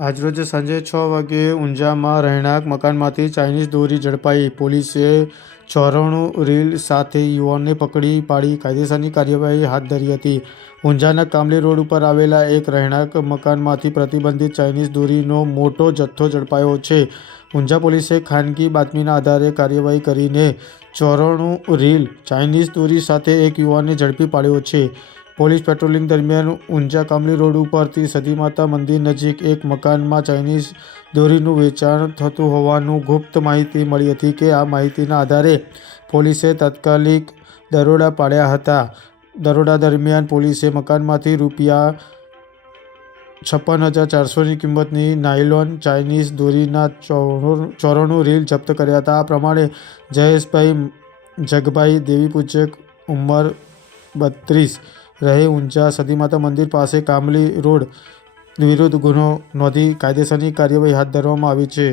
આજરોજ સાંજે 6 વાગ્યે ઊંઝામાં રહેણાંક મકાનમાંથી ચાઇનીઝ દોરી ઝડપાઈ. પોલીસે 94 રીલ સાથે યુવાનને પકડી પાડી કાયદેસરની કાર્યવાહી હાથ ધરી હતી. ઊંઝાના કામલી રોડ ઉપર આવેલા એક રહેણાંક મકાનમાંથી પ્રતિબંધિત ચાઇનીઝ દોરીનો મોટો જથ્થો ઝડપાયો છે. ઊંઝા પોલીસે ખાનગી બાતમીના આધારે કાર્યવાહી કરીને 94 રીલ ચાઇનીઝ દોરી સાથે એક યુવાનને ઝડપી પાડ્યો છે. પોલીસ પેટ્રોલિંગ દરમિયાન ઊંઝા કામલી રોડ ઉપરથી સતીમાતા મંદિર નજીક એક મકાનમાં ચાઇનીઝ દોરીનું વેચાણ થતું હોવાનું ગુપ્ત માહિતી મળી હતી કે આ માહિતીના આધારે પોલીસે તાત્કાલિક દરોડા પાડ્યા હતા. દરોડા દરમિયાન પોલીસે મકાનમાંથી રૂપિયા 56,400ની કિંમતની નાયલોન ચાઇનીઝ દોરીના 94 રીલ જપ્ત કર્યા હતા. આ પ્રમાણે જયેશભાઈ જગભાઈ દેવીપૂજક ઉંમર 32 રહે ઊંઝા સતીમાતા મંદિર પાસે કામલી રોડ વિરુદ્ધ ગુનો નોંધી કાયદેસરની કાર્યવાહી હાથ ધરવામાં આવી છે.